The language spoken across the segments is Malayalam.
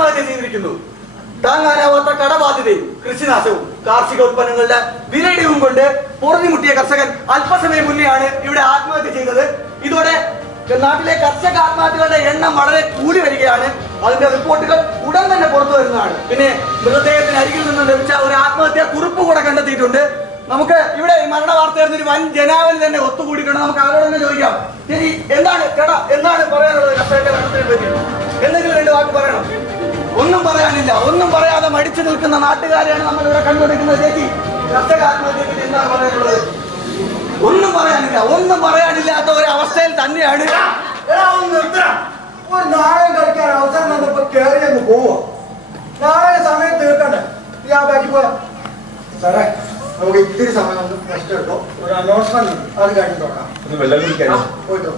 ആത്മഹത്യ ചെയ്തിരിക്കുന്നു. താങ്ങാനാവാത്ത കടബാധ്യതയും കൃഷിനാശവും കാർഷിക ഉത്പന്നങ്ങളുടെ വിലയിടിവും കൊണ്ട് പൊറുതിമുട്ടിയ കർഷകൻ അല്പസമയം മുന്നെയാണ് ഇവിടെ ആത്മഹത്യ ചെയ്തത്. ഇതോടെ നാട്ടിലെ കർഷക ആത്മഹത്യകളുടെ എണ്ണം വളരെ കൂടി വരികയാണ്. അതിന്റെ റിപ്പോർട്ടുകൾ ഉടൻ തന്നെ പുറത്തു വരുന്നതാണ്. പിന്നെ മൃതദേഹത്തിന് അരികിൽ നിന്നും ലഭിച്ച ഒരു ആത്മഹത്യാ കുറിപ്പ് കൂടെ കണ്ടെത്തിയിട്ടുണ്ട്. നമുക്ക് ഇവിടെ മരണ വാർത്തയായിരുന്ന ഒരു വൻ ജനാവലി തന്നെ ഒത്തുകൂടിയിട്ടുണ്ട്. നമുക്ക് അവരോട് തന്നെ ചോദിക്കാം. ശരി, എന്താണ് ചേട്ടാ, എന്താണ് പറയാനുള്ളത് കർഷകന്റെ മരണത്തിനെ പറ്റി? എന്തെങ്കിലും രണ്ട് വാക്ക് പറയണം. ഒന്നും പറയാനില്ല. ഒന്നും പറയാതെ മടിച്ചു നിൽക്കുന്ന നാട്ടുകാരെയാണ് നമ്മൾ ഇവിടെ കണ്ടുപിടിക്കുന്നത്. ചേച്ചി, കർഷക ആത്മഹത്യയെ പറ്റി എന്താണ് പറയാനുള്ളത്? ഒന്നും പറയാനില്ല. ഒന്നും പറയാനില്ലാത്ത ഒരു അവസ്ഥയിൽ തന്നെയാണ്. ഒരു നാടകം കളിക്കാൻ അവസരം വന്നപ്പോ കയറി അങ്ങ് പോവാ. നാടക സമയം തീർക്കണ്ടേ? ഞാൻ ബാക്കി പോയാ സാറേ, നമുക്ക് ഇത്തിരി സമയം ഒന്ന് റെസ്റ്റ് എടുത്തോ. ഒരു അനൗൺസ്മെന്റ് അത് കഴിഞ്ഞ് തുടങ്ങാം. പോയിട്ടോ.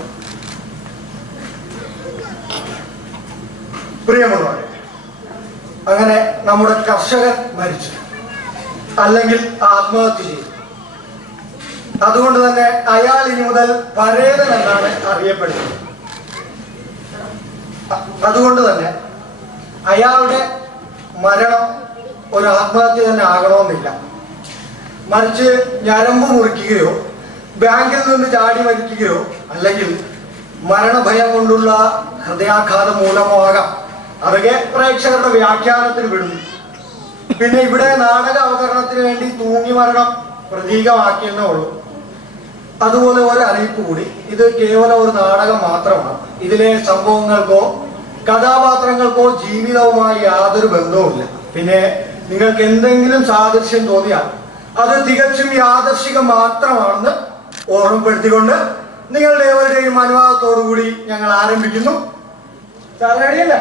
പ്രിയമുള്ളവരെ, അങ്ങനെ നമ്മുടെ കർഷകൻ മരിച്ചു, അല്ലെങ്കിൽ ആത്മഹത്യ ചെയ്തു. അതുകൊണ്ട് തന്നെ അയാൾ ഇനി മുതൽ പരേതൻ എന്നാണ് അറിയപ്പെടുന്നത്. അതുകൊണ്ട് തന്നെ അയാളുടെ മരണം ഒരു ആത്മഹത്യ തന്നെ ആകണമെന്നില്ല. മറിച്ച് ഞരമ്പ് മുറിക്കുകയോ ബാങ്കിൽ നിന്ന് ചാടി മരിക്കുകയോ അല്ലെങ്കിൽ മരണഭയം കൊണ്ടുള്ള ഹൃദയാഘാതം മൂലമോ ആകാം. അതൊക്കെ പ്രേക്ഷകരുടെ വ്യാഖ്യാനത്തിന് വിടുന്നു. പിന്നെ ഇവിടെ നാടക അവതരണത്തിന് വേണ്ടി തൂങ്ങി മരണം പ്രതീകമാക്കിയെന്നേ ഉള്ളൂ. അതുപോലെ ഒരു അറിയിപ്പ് കൂടി, ഇത് കേവലം ഒരു നാടകം മാത്രമാണ്. ഇതിലെ സംഭവങ്ങൾക്കോ കഥാപാത്രങ്ങൾക്കോ ജീവിതവുമായി യാതൊരു ബന്ധവുമില്ല. പിന്നെ നിങ്ങൾക്ക് എന്തെങ്കിലും സാദൃശ്യം തോന്നിയാൽ അത് തികച്ചും യാദർശികം മാത്രമാണെന്ന് ഓർമ്മപ്പെടുത്തിക്കൊണ്ട് നിങ്ങളുടെ ഏവരുടെയും അനുവാദത്തോടുകൂടി ഞങ്ങൾ ആരംഭിക്കുന്നു. റെഡിയല്ലേ?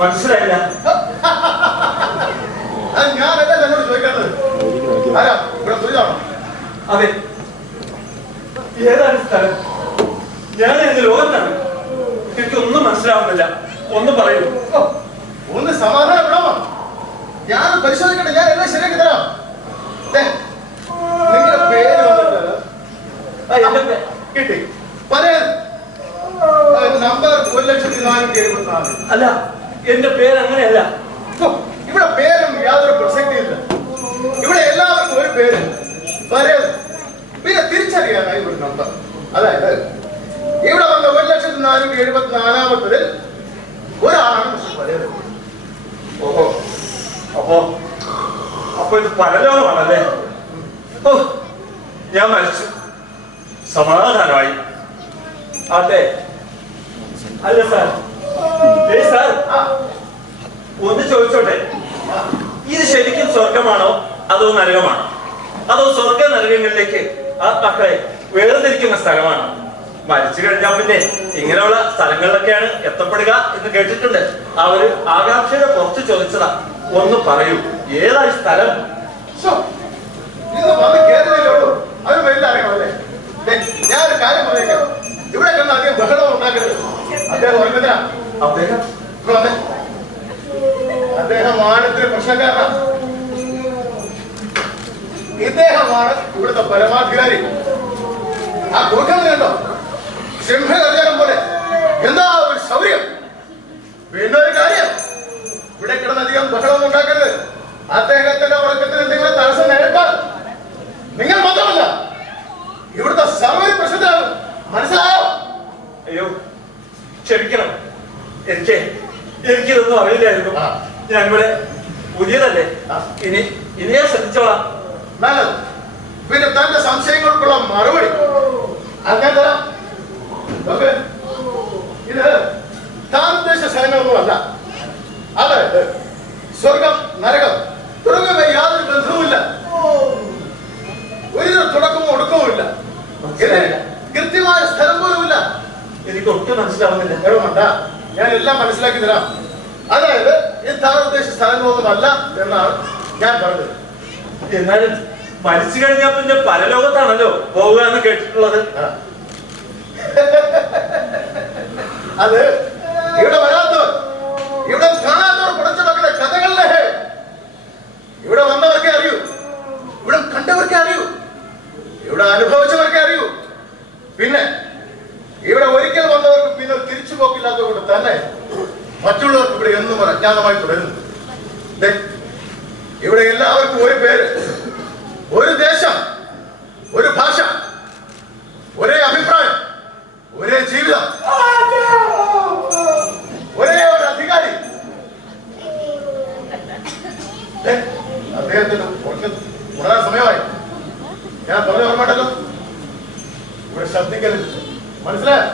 മനസ്സിലായില്ല. ഞാനല്ല ഞങ്ങളോട് ചോദിക്കേണ്ടത്. അതെ, ഏതാണ് സ്ഥലം? ഞാൻ ഏത് ലോകത്താണ്? എനിക്കൊന്നും മനസ്സിലാവുന്നില്ല. ഒന്ന് പറയൂ. ഒന്ന് സമാധാനപ്പെടാമോ? ഞാൻ പരിശോധിക്കട്ടെ. ഞാൻ എല്ലാം ശരിയാക്കി തരാം. നിങ്ങളുടെ പേര് കിട്ടി. നമ്പർ 1,04,074. അല്ല, എന്റെ പേര് അങ്ങനെയല്ല. ഇവിടെ പേരും യാതൊരു പ്രസക്തിയില്ല. ഇവിടെ എല്ലാവർക്കും ഒരു പേര് പരേത്, പിന്നെ തിരിച്ചറിയാനായി ഒരു നമ്പർ. അതായത് ഇവിടെ വന്ന 1,474,000 ഒരാളാണ് മിസ്റ്റർ പരേത്. ഓഹോ, അപ്പൊ ഇത് പരലോകമാണല്ലേ? ഓ, ഞാൻ മരിച്ചു, സമാധാനമായി. അതെ, അല്ല സാർ, സാർ ഒന്ന് ചോദിച്ചോട്ടെ, ഇത് ശരിക്കും സ്വർഗമാണോ അതോ നരകമാണോ? അതോ സ്വർഗ നരകങ്ങളിലേക്ക് ആത്മാക്കളെ വേർതിരിക്കുന്ന സ്ഥലമാണോ? മരിച്ചു കഴിഞ്ഞാൽ പിന്നെ ഇങ്ങനെയുള്ള സ്ഥലങ്ങളിലൊക്കെയാണ് എത്തപ്പെടുക എന്ന് കേട്ടിട്ടുണ്ട്. അവര് ആകാംക്ഷയുടെ പുറത്ത് ചോദിച്ചതാ. ഒന്ന് പറയൂ, ഏതായി സ്ഥലം? ഇത് വന്ന് കേരളത്തിലുള്ളൂ, അത് വലിയ അറിയണമല്ലേ? ഞാൻ ഒരു കാര്യം പറഞ്ഞേക്കാം, ഇവിടെ കണ്ട അധികം ബഹളം ഉണ്ടാക്കരുത്. അദ്ദേഹം ഓർമ്മ അദ്ദേഹം ആഴത്തിന് പ്രശ്നക്കാരനാണ്. ഇദ്ദേഹമാണ് ഇവിടുത്തെ പരമാധികാരി. ആ കൂട്ടം കണ്ടോ, സിംഹഗർജനം പോലെ എന്താ ഒരു ശൗര്യം. പിന്നെ ഒരു കാര്യം, ഇവിടെ കിടന്നധികം ബഹളം ഉണ്ടാക്കരുത്. അദ്ദേഹത്തിന്റെ ഉറക്കത്തിന് എന്തെങ്കിലും തടസ്സം നേരിട്ടാൽ നിങ്ങൾ മാത്രമല്ല ഇവിടുത്തെ സർവ്വ പ്രശ്നത്തിലാണ്. മനസ്സിലായോ? അയ്യോ, ക്ഷമിക്കണം, എനിക്കിതൊന്നും അറിയില്ലായിരുന്നു. ഞാൻ ഇവിടെ പുതിയതല്ലേ, ഇനി ഞാൻ ശ്രദ്ധിച്ചോളാം. നല്ലത്. പിന്നെ തന്റെ സംശയങ്ങൾക്കുള്ള മറുപടി അങ്ങനെ തരാം. ഇത് താൻ ഉദ്ദേശ സ്ഥലങ്ങളൊന്നുമല്ല. അതായത് സ്വർഗം, നരകം തുടങ്ങിയവ യാതൊരു ബന്ധവുമില്ല. ഒരു തുടക്കവും ഒടുക്കവുമില്ല. കൃത്യമായ സ്ഥലം പോലുമില്ല. എനിക്ക് ഒട്ടും മനസ്സിലാവുന്നില്ല. വേണ്ട, ഞാൻ എല്ലാം മനസ്സിലാക്കി തരാം. അതായത് ഇത് താൻ ഉദ്ദേശിച്ച സ്ഥലങ്ങളൊന്നുമല്ല എന്നാണ് ഞാൻ പറഞ്ഞത്. എന്നാലും മരിച്ചു കഴിഞ്ഞാൽ പിന്നെ പരലോകത്താണല്ലോ പോവുക എന്ന് കേട്ടിട്ടുള്ളത്. അത് ഇവിടെ വരാത്തവർ, ഇവിടെ കാണാത്തവർ പുറത്തുണ്ടാക്കുന്ന കഥകളിലെ ഇവിടെ വന്നവർക്കേ അറിയൂ, ഇവിടെ കണ്ടവർക്കേ അറിയൂ, ഇവിടെ അനുഭവിച്ചവർക്കേ അറിയൂ. പിന്നെ ഇവിടെ ഒരിക്കൽ വന്നവർക്ക് പിന്നെ തിരിച്ചു പോക്കില്ലാത്തത് കൊണ്ട് തന്നെ മറ്റുള്ളവർക്ക് ഇവിടെ എന്നും അജ്ഞാതമായി തുടരുന്നു. ഇവിടെ എല്ലാവർക്കും ഒരു പേര്, ഒരു ദേശം, ഒരു ഭാഷ, ഒരേ അഭിപ്രായം, ഒരേ ജീവിതം, ഒരേ ഒരു അധികാരി. അദ്ദേഹത്തിന് ഉണരാൻ സമയമായി. ഞാൻ പറഞ്ഞ ഓർമ്മണ്ടല്ലോ, ഇവിടെ ശബ്ദിക്കരുത്. മനസ്സിലായോ?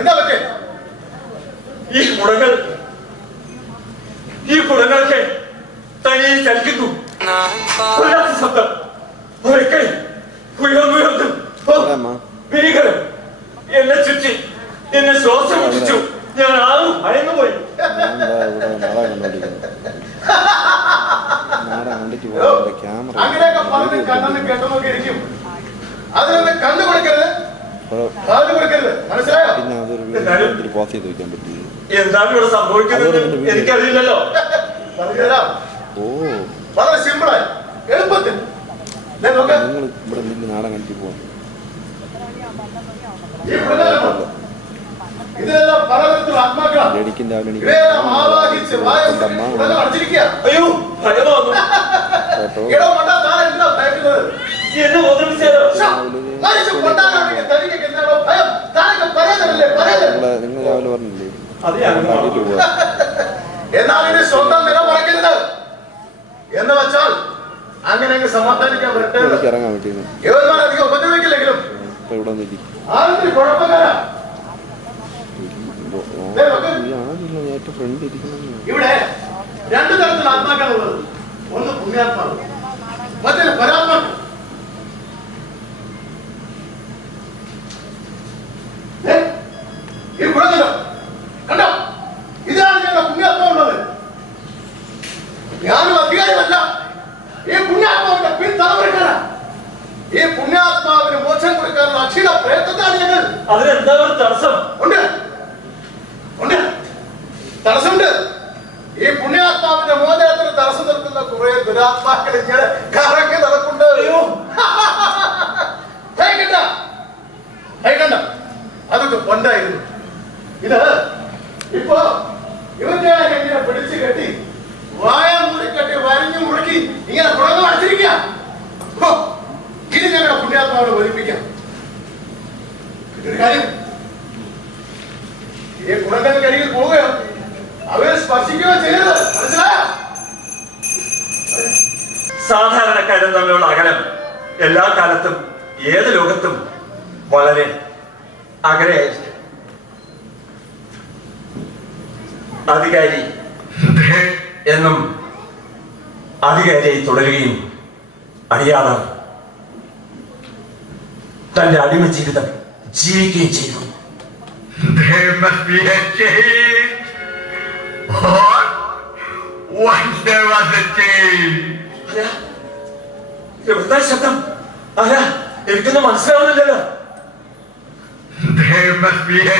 എന്താ പറ്റേ? ഈ കുടങ്ങൾക്ക് തനിയെ ചലിക്കുന്നു. വല്ലാത്ത ശബ്ദം. ഒരിക്കൽ ഉയർന്നുയർന്നു. ഭീകരം എന്നെ ചുറ്റി എന്നെ ശ്വാസം മുട്ടിച്ചു. ഞാൻ ആവും ഭയന്നുപോയി. അങ്ങനെയൊക്കെ പറഞ്ഞ് കണ്ണെന്ന് കെട്ടുന്നൊക്കെ ഇരിക്കും. അതിനൊന്ന് കണ്ണു കൊടുക്കരുത്, കാല് കൊടുക്കരുത്, മനസ്സിലായോ? എന്താണ് ഇവിടെ സംഭവിക്കുന്നത് എനിക്കറിയില്ലല്ലോ. പറഞ്ഞുതരാം. വളരെ സിമ്പിളായി എളുപ്പത്തിൽ. ഇതിലെല്ലാം പലതരത്തിലുള്ള ആത്മാക്കളാണ്. ഇവയെല്ലാം ആവാഹിച്ച് അടച്ചിരിക്കുക. അയ്യോ ഭയമാകുന്നു. ഇടോ കൊണ്ടാ താൻ എന്താ ഭയക്കുന്നത്? എന്നെ ഓർമ്മിച്ചാലോ? മനുഷ്യ കൊണ്ടാണെങ്കിൽ തനിക്ക് എന്താണോ ഭയം? താനൊക്കെ പറയാതല്ലേ പറയാതെ. എന്നാൽ ഇനി സ്വന്തം നില മറക്കരുത് എന്ന് വെച്ചാൽ അങ്ങനെ അങ്ങ് സമാധാനിക്കാൻ പറ്റരുത്. യവന്മാരധികം ഉപദ്രവിക്കില്ലെങ്കിലും ആരും കുഴപ്പക്കാരാ. ഇവിടെ രണ്ടു തരത്തിലുള്ള ആത്മാക്കളുള്ളത്. ഒന്ന് പുണ്യാത്മാവ്, മറ്റൊരു പരാത്മാക്കൾ. ഈ കുഴഞ്ഞല്ലോ കണ്ടോ? ഇതാണ് ഞങ്ങളുടെ പുണ്യാത്മാവുള്ളത്. ഞാനും അധികാരമല്ല, ഈ പുണ്യാത്മാവിന്റെ പിൻതലമുറക്കാരാ. ഈ പുണ്യാത്മാവിന് മോക്ഷം കൊടുക്കാനുള്ള അക്ഷീണ പ്രയത്നത്താണ് ഞങ്ങൾ. അതിനെന്താ ഒരു തടസ്സം? ഉണ്ട്, തടസ്സമുണ്ട്. ഈ പുണ്യാത്മാവിന്റെ മോചനത്തിന് തടസ്സം നിൽക്കുന്ന കുറെ ദുരാത്മാക്കൾ ഇങ്ങനെ കറങ്ങി നടക്കുന്നുണ്ട്. അതൊക്കെ പണ്ടായിരുന്നു. ഇത് ഇപ്പൊ ഇവന്റെ ഇങ്ങനെ പിടിച്ചു കെട്ടി വായ മൂടിക്കെട്ടി വരിഞ്ഞു മുറുക്കി ഇങ്ങനെ കുളങ്ങൾ അടച്ചിരിക്കുക. ഇനി ഞങ്ങളുടെ പുണ്യാത്മാവിനെ ഒലിപ്പിക്കാം. ഇതൊരു കാര്യം, ഈ കുളങ്ങളുടെ കരികിൽ പോവുകയോ അവരെ സ്പർശിക്കുകയോ ചെയ്യരുത്, മനസ്സിലായോ? സാധാരണക്കാരും തമ്മിലുള്ള അകലം എല്ലാ കാലത്തും ഏത് ലോകത്തും വളരെ അകലെയായിരിക്കും. അധികാരി എന്നും അധികാരിയായി തുടരുകയും അടിയാളർ തന്റെ അടിമ ജീവിതം ജീവിക്കുകയും ചെയ്തു. There must be a change. Or once there was a change. എവിടുന്ന ശബ്ദം? ആരാ? എനിക്കൊന്നും മനസ്സിലാവുന്നില്ലല്ലോ. There must be a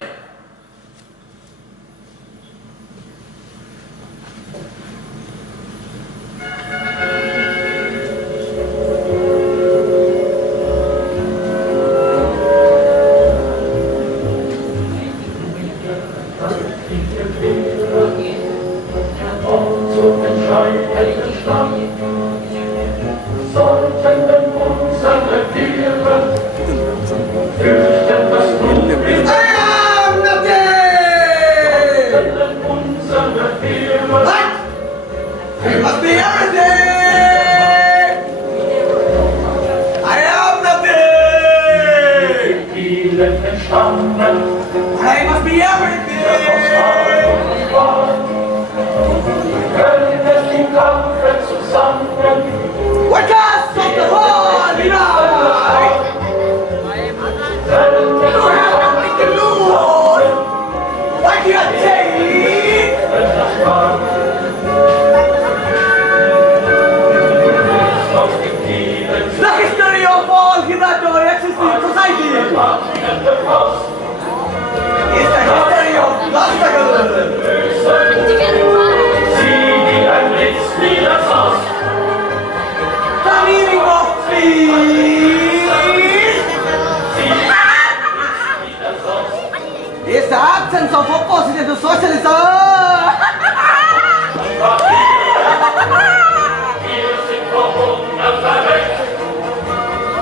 It's the absence of opposition to socialism.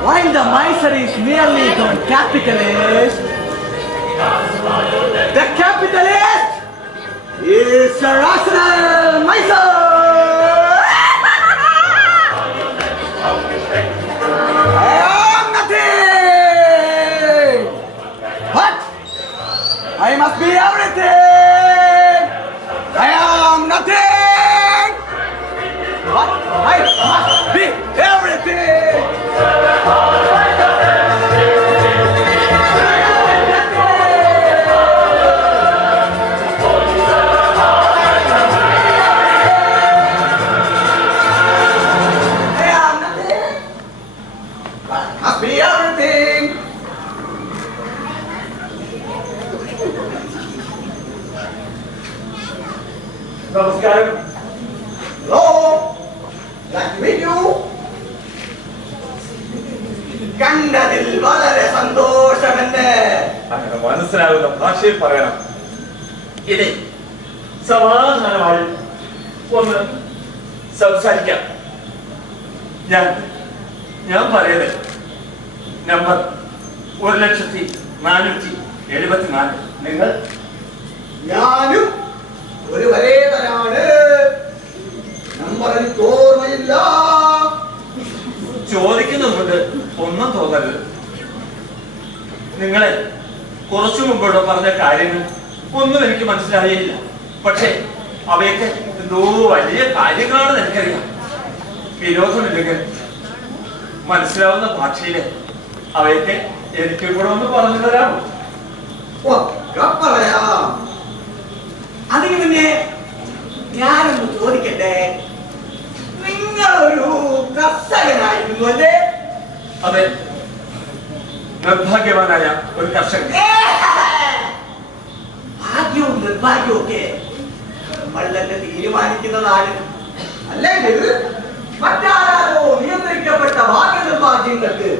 While the miser is merely the capitalist, the capitalist is a rational miser. I am nothing but I must be everything. I am nothing. But I must be everything. Must be everything. നമസ്കാരം. Hello. Nice to meet you. കണ്ടതിൽ വളരെ സന്തോഷമെന്ന്. അങ്ങനെ മനസ്സിലാകുന്ന ഭാഷയിൽ പറയണം. ഇനി സമാധാനമായി ഒന്ന് സംസാരിക്കാം. ഞാൻ പറയുന്നത് നമ്പർ 1474. നിങ്ങൾ? ഞാനും ഒരു വരേതനാണ്. നമ്പർ എനിക്ക് ഓർമ്മയില്ല. ചോദിക്കുന്നുണ്ട്, ഒന്നും തോന്നരുത്. നിങ്ങളെ കുറച്ചു മുമ്പോട്ട് പറഞ്ഞ കാര്യങ്ങൾ ഒന്നും എനിക്ക് മനസ്സിലായില്ല. പക്ഷേ അവയൊക്കെ എന്തോ വലിയ കാര്യങ്ങളാണെന്ന് എനിക്കറിയാം. വിരോധമില്ലെങ്കിൽ മനസ്സിലാവുന്ന ഭാഷയില് അവയൊക്കെ എനിക്ക് കൂടെ ഒന്ന് പറഞ്ഞു തരാമോ? പറയാം. അതിനു മുന്നേ ഞാനൊന്ന് ചോദിക്കട്ടെ, നിങ്ങളൊരു കർഷകനായിരുന്നു അല്ലേ? അതെ, നിർഭാഗ്യവാനായ ഒരു കർഷകൻ. ഭാഗ്യവും നിർഭാഗ്യവും ഒക്കെ നമ്മൾ തന്നെ തീരുമാനിക്കുന്നതാണ്. അല്ലെങ്കിൽ മറ്റാരോ നിയന്ത്രിക്കപ്പെട്ട ഭാഗ്യ നിർഭാഗ്യങ്ങൾക്ക്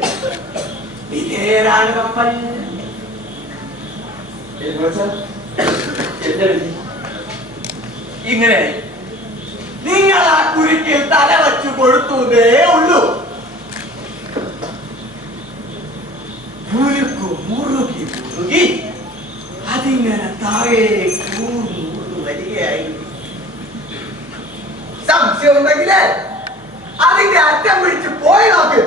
വിധേയരാണ് നമ്മൾ. ഇങ്ങനെ നിങ്ങൾ ആ കുരുക്കിൽ തല വച്ചു കൊഴുത്തേ ഉള്ളൂ. കുരുക്കു മുറുകി മുറുകി അതിങ്ങനെ താഴേക്ക് വരികയായി. സംശയം ഉണ്ടെങ്കിലേ അതിന്റെ അറ്റം പിടിച്ച് പോയി നോക്ക്.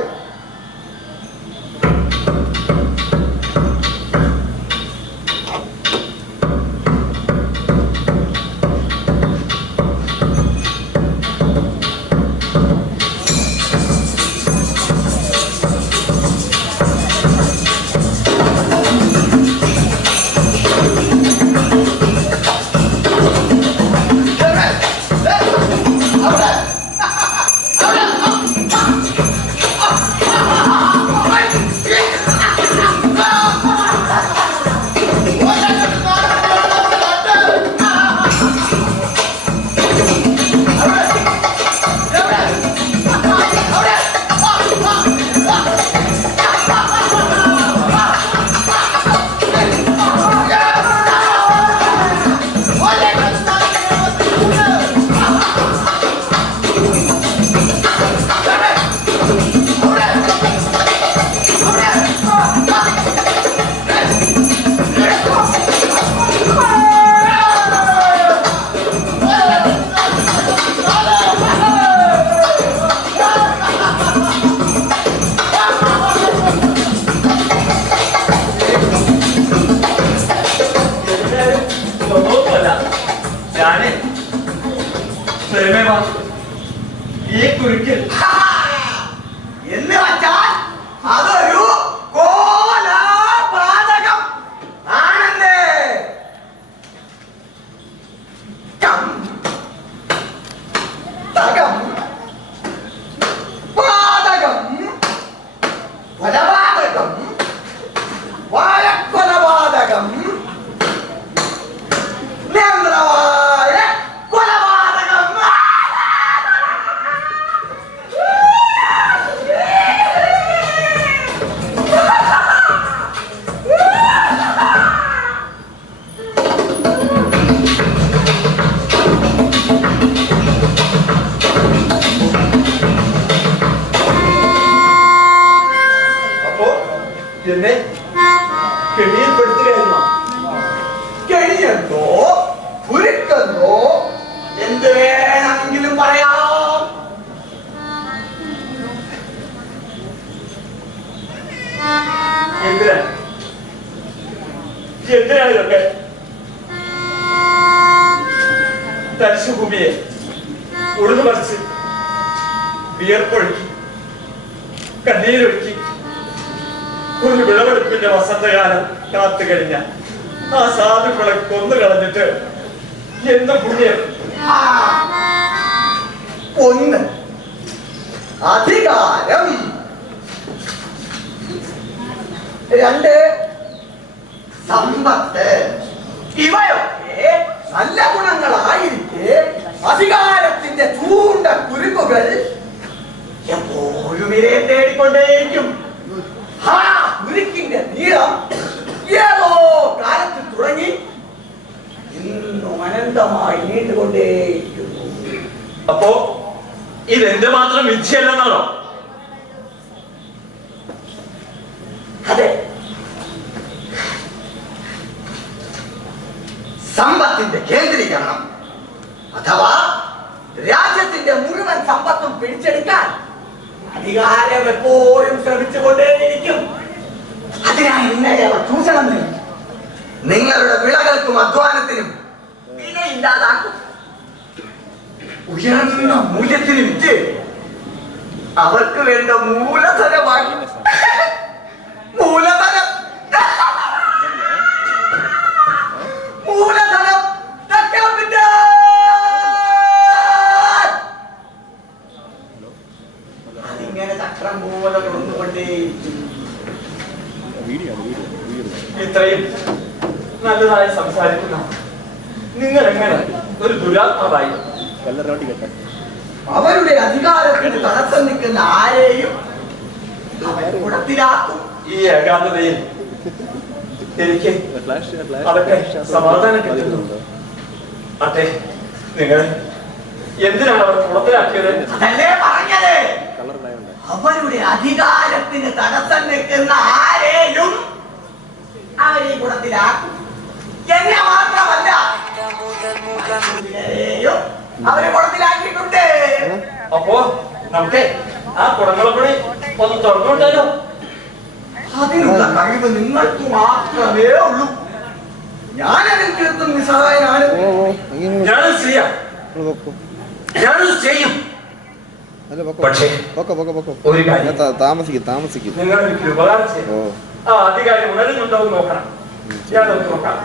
ഈ കുരുക്കിൽ എന്ന് വച്ചാൽ അതൊരു കോലാപാതകം ആണെന്ന്. തകം, പാതകം, കൊലപാതകം, വാഴക്കൊലപാതകം, നിയന്ത്രമായ കൊലപാതകം. എന്തിനാ ഇതൊക്കെ? തരിശുഭൂമിയെ ഉഴുതു മറിച്ച് വിയർപ്പൊഴുക്കി കണ്ണീരൊഴുക്കി ഒരു വിളവെടുപ്പിന്റെ വസന്തകാലം കാത്തു കഴിഞ്ഞ ആ സാധുക്കളെ കൊന്നു കളഞ്ഞിട്ട് എന്ത് പുണ്യം? ഒന്ന് അധികാരം, രണ്ട് സമ്പത്ത്. ഇവയൊക്കെ നല്ല ഗുണങ്ങളായിരിക്കെ അധികാരത്തിന്റെ ചൂണ്ട കുരുക്കുകൾ എപ്പോഴും ഇരയെ തേടിക്കൊണ്ടേയിരിക്കും. ആ കുരുക്കിന്റെ നീളം ഏതോ കാലത്ത് തുടങ്ങി ഇന്നും അനന്തമായി നീണ്ടുകൊണ്ടേയിരിക്കുന്നു. അപ്പോ ഇതെന്റെ മാത്രം വിധിയല്ലെന്നാണോ? അതെ, സമ്പത്തിന്റെ കേന്ദ്രീകരണം അഥവാ രാജ്യത്തിന്റെ മുഴുവൻ സമ്പത്തും പിടിച്ചെടുക്കാൻ അധികാരം എപ്പോഴും ശ്രമിച്ചുകൊണ്ടേയിരിക്കും. അതിനായി നിങ്ങളെ അവർ ചൂഷണം ചെയ്യും. നിങ്ങളുടെ വിളകൾക്കും അധ്വാനത്തിനും വിലയില്ലാതാക്കും. ഉയർന്ന മൂല്യത്തിന് വിറ്റ് അവർക്ക് വേണ്ട മൂലധനമാക്കി. മൂലധനം മൂലധനം അതിങ്ങനെ ചക്രം പോലെ കൊണ്ടുകൊണ്ടേയിരിക്കും. ഇത്രയും നല്ലതായി സംസാരിക്കുന്ന നിങ്ങൾ എങ്ങനെ ഒരു ദുരാത്മാവായി? അവരുടെ അധികാരത്തിന് തടസ്സം നിൽക്കുന്ന ആരെയും കുടത്തിലാക്കും. ഈ ഏകാന്തതയിൽ എനിക്ക് അതൊക്കെ സമാധാനം കിട്ടുന്നു. അതെ, നിങ്ങൾ എന്തിനാണ് അവർ കുളത്തിലാക്കിയത്? അതല്ലേ പറഞ്ഞത്, അവരുടെ അധികാരത്തിന് തടസ്സം നിൽക്കുന്ന ആരെയും അവരെ കുടത്തിലാക്കും. എന്നെ മാത്രമല്ല, അവരെ കുടത്തിലാക്കിയിട്ടുണ്ട്. അപ്പോ നമുക്ക് ആ കുടങ്ങളെ ഒന്ന് തുറന്നുകൊണ്ടാലോ? അതിനുള്ള കഴിവ് നിങ്ങൾക്ക് മാത്രമേ ഉള്ളൂ. ഞാനതിൽ തീർത്തും നിസ്സഹായനാണ്. ഞാനും ചെയ്യാം, ഞാനും ചെയ്യും. പക്ഷേ ഒരു കാര്യം, താമസിക്കും നിങ്ങൾ എനിക്ക് ഉപകാരം ചെയ്യും. ആ അധികാരി ഉണരുന്നുണ്ടോ എന്ന് നോക്കണം. ഞാനൊന്ന് നോക്കാം.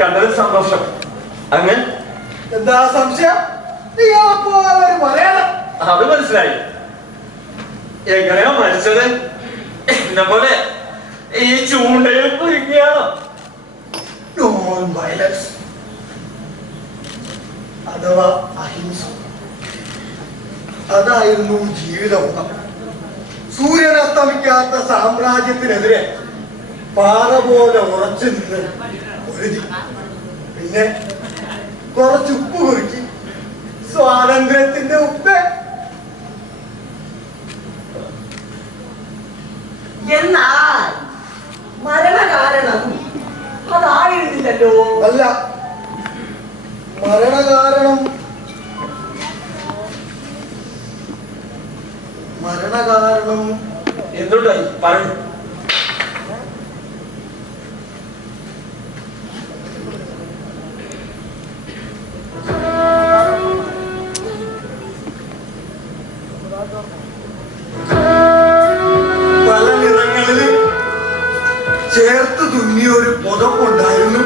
കണ്ടതിൽ സന്തോഷം. അങ്ങ് എന്താ സംശയം? മലയാളം അത് മനസ്സിലായി. എങ്ങനെയാ മരിച്ചത്? എന്നെ പോലെ ഈ ചൂണ്ടയിൽ കുരുങ്ങിയാണോ? നോൺ വയലൻസ്, അഥവാ അഹിംസ. അതായിരുന്നു ജീവിതമുഖം. സൂര്യൻ അസ്തമിക്കാത്ത സാമ്രാജ്യത്തിനെതിരെ പാറ പോലെ ഉറച്ചു നിന്ന് പൊരുതി. പിന്നെ കുറച്ച് ഉപ്പ് കുറുക്കി സ്വാതന്ത്ര്യത്തിന്റെ ഉപ്പ്. എന്നാൽ മരണകാരണം അതായിരുന്നില്ലല്ലോ. അല്ല, മരണകാരണം എന്തുണ്ടായി പറഞ്ഞു. പല നിറങ്ങളിൽ ചേർത്ത് തുന്നിയൊരു പുതപ്പുണ്ടായിരുന്നു.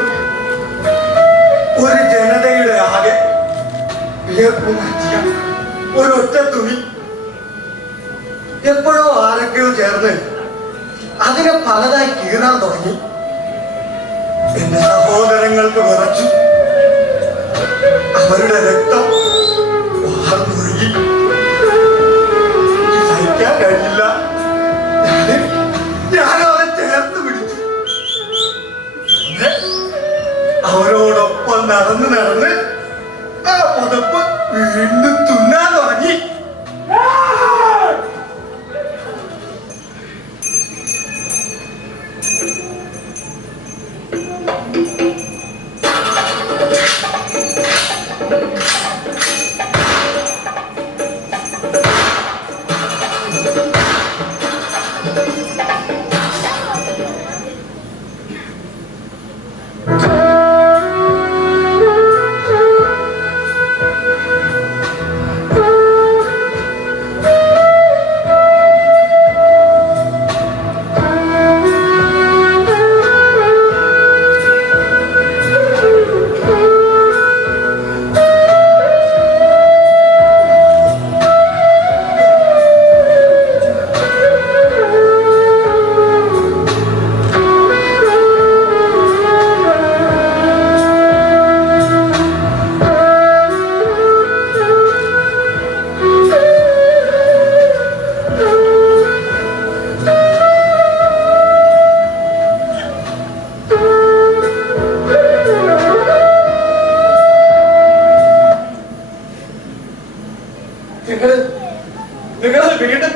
ഒരു ജനതയുടെ ആകെ വിയർപ്പ് മാറ്റിയ ഒരൊറ്റ തുണി. എപ്പോഴോ ആരൊക്കെയോ ചേർന്ന് അതിനെ പലതായി കീറാൻ തുടങ്ങി. എന്റെ സഹോദരങ്ങൾക്ക് വിറച്ചു. അവരുടെ രക്തം വാർന്നൊഴുകി. സഹിക്കാൻ കഴിഞ്ഞില്ല. ഞാനവരെ ചേർത്ത് പിടിച്ചു. അവരോടൊപ്പം നടന്ന് ആ പുതപ്പ് വീണ്ടും തുന്നാൻ തുടങ്ങി. നിങ്ങൾ വീണ്ടും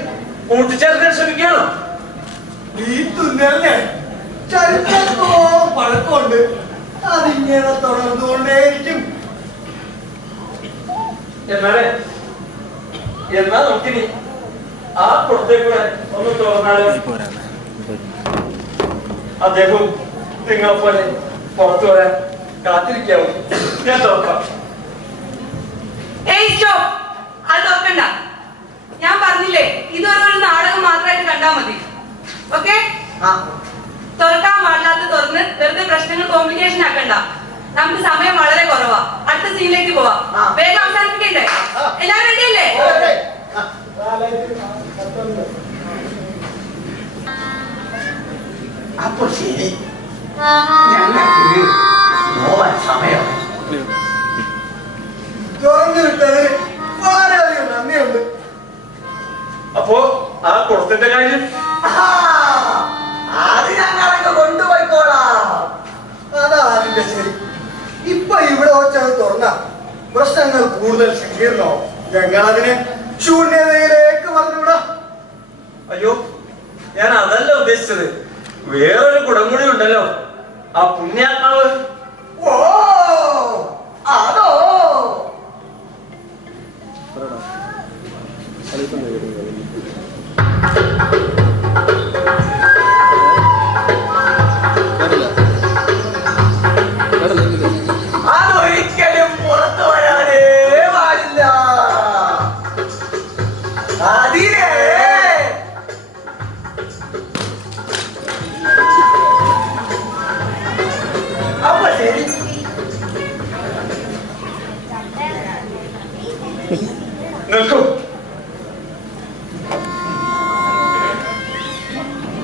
കൂട്ടിച്ചേർക്കാൻ ശ്രമിക്കുകയാണോ? ഈ തുന്നലിന് ചരിത്രത്തോളം പഴക്കമുണ്ട്. അതിങ്ങനെ തുടർന്നുകൊണ്ടേയിരിക്കും. എന്നാ നമുക്കിനി ആ പുറത്തേക്കൂടെ ഒന്ന് തുറന്നാലോ? അദ്ദേഹം നിങ്ങളെ പോലെ പുറത്തു വരാൻ കാത്തിരിക്കാവും. ഞാൻ തുറക്കാം. അത് നോക്കണ്ട. ഞാൻ പറഞ്ഞില്ലേ, ഇതൊരു നാടകം മാത്രമായിട്ട് കണ്ടാ മതി. ഓക്കെ? തുറക്കാൻ പാടില്ലാത്ത തുറന്ന് വെറുതെ പ്രശ്നങ്ങൾ കോംപ്ലിക്കേഷൻ ആക്കണ്ട. നമുക്ക് സമയം വളരെ കുറവാ. അടുത്ത സീനിലേക്ക് പോവാം. വേഗം അവസാനിപ്പിക്കണ്ടേ? എല്ലാവരും റെഡിയല്ലേ? അപ്പൊ ശരി, ഞങ്ങൾക്ക് പോവാൻ സമയം. തുറന്നു വിട്ടത് വളരെയധികം നന്ദിയുണ്ട്. അപ്പോ ആ കുളത്തിന്റെ കാര്യം അത് ഞങ്ങളൊക്കെ കൊണ്ടുപോയിക്കോളാം. അതാ അതിന്റെ ശരി. ഇപ്പൊ ഇവിടെ വെച്ചത് തുറന്ന പ്രശ്നങ്ങൾ കൂടുതൽ സങ്കീർണമാവും. ഞങ്ങളതിനെ ശൂന്യതയിലേക്ക് പറഞ്ഞുവിടാം. അയ്യോ, ഞാൻ അതല്ല ഉദ്ദേശിച്ചത്. വേറൊരു കുടം കൂടി ഉണ്ടല്ലോ, ആ പുണ്യാത്മാവ്. ഓ, അതോ? അതൊരിക്കലും പുറത്തു വരാനേ പാടില്ല. അതിനെ അപ്പൊ ശരി. നിൽക്കൂ.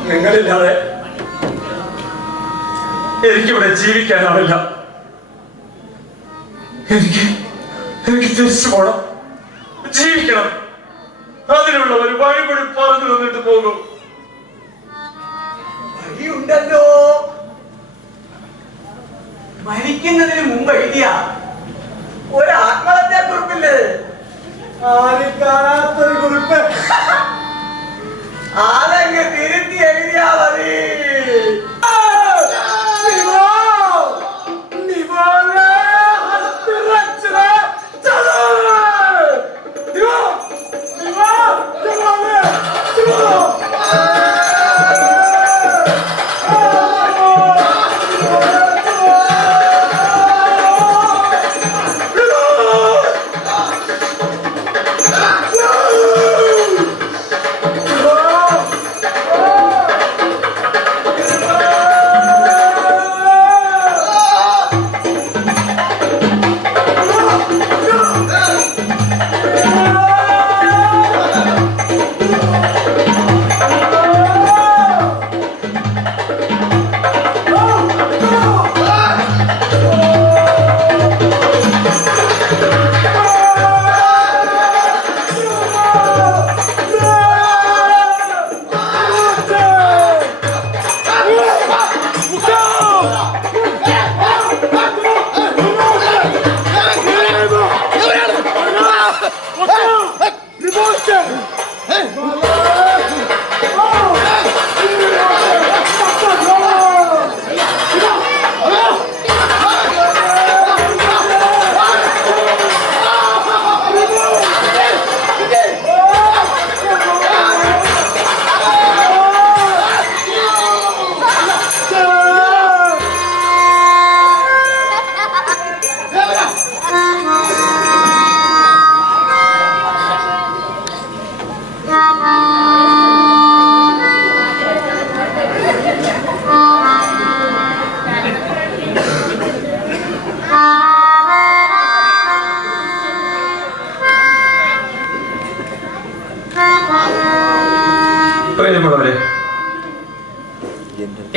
നിങ്ങളില്ലാതെ എനിക്കിവിടെ ജീവിക്കാനാവില്ല. എനിക്ക് തിരിച്ചു പോണം, ജീവിക്കണം. അതിനുള്ള ഒരു വഴി കൂടി പറഞ്ഞു തന്നിട്ട് പോകും. വഴിയുണ്ടല്ലോ. മരിക്കുന്നതിന് മുമ്പ് എഴുതിയ ഒരു ആത്മഹത്യാ കുറിപ്പില്ലേ? ആരും കാണാത്തൊരു കുറിപ്പ്. അതങ്ങ് തിരുത്തി എഴുതിയാ മതി.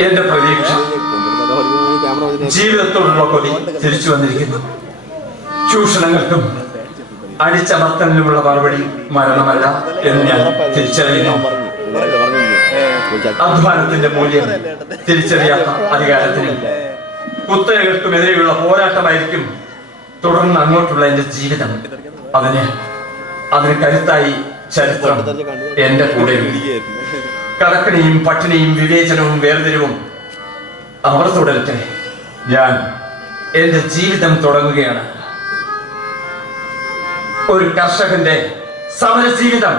എന്റെ പ്രതീക്ഷ, ജീവിതത്തോടുള്ള കൊതി തിരിച്ചു വന്നിരിക്കുന്നു. ചൂഷണങ്ങൾക്കും അടിച്ചമർത്തലിനുമുള്ള മറുപടി മരണമല്ല എന്ന് ഞാൻ തിരിച്ചറിയുന്നു. അധ്വാനത്തിന്റെ മൂല്യം തിരിച്ചറിയാത്ത അധികാരത്തിന് കുത്തകകൾക്കുമെതിരെയുള്ള പോരാട്ടമായിരിക്കും തുടർന്ന് അങ്ങോട്ടുള്ള എന്റെ ജീവിതം. അതിന് കരുത്തായി ചരിത്രം എന്റെ കൂടെ. കടക്കണിയും പട്ടിണിയും വിവേചനവും വേർതിരിവും അവർ തുടരട്ടെ. ഞാൻ എന്റെ ജീവിതം തുടങ്ങുകയാണ്. ഒരു കർഷകന്റെ സമര ജീവിതം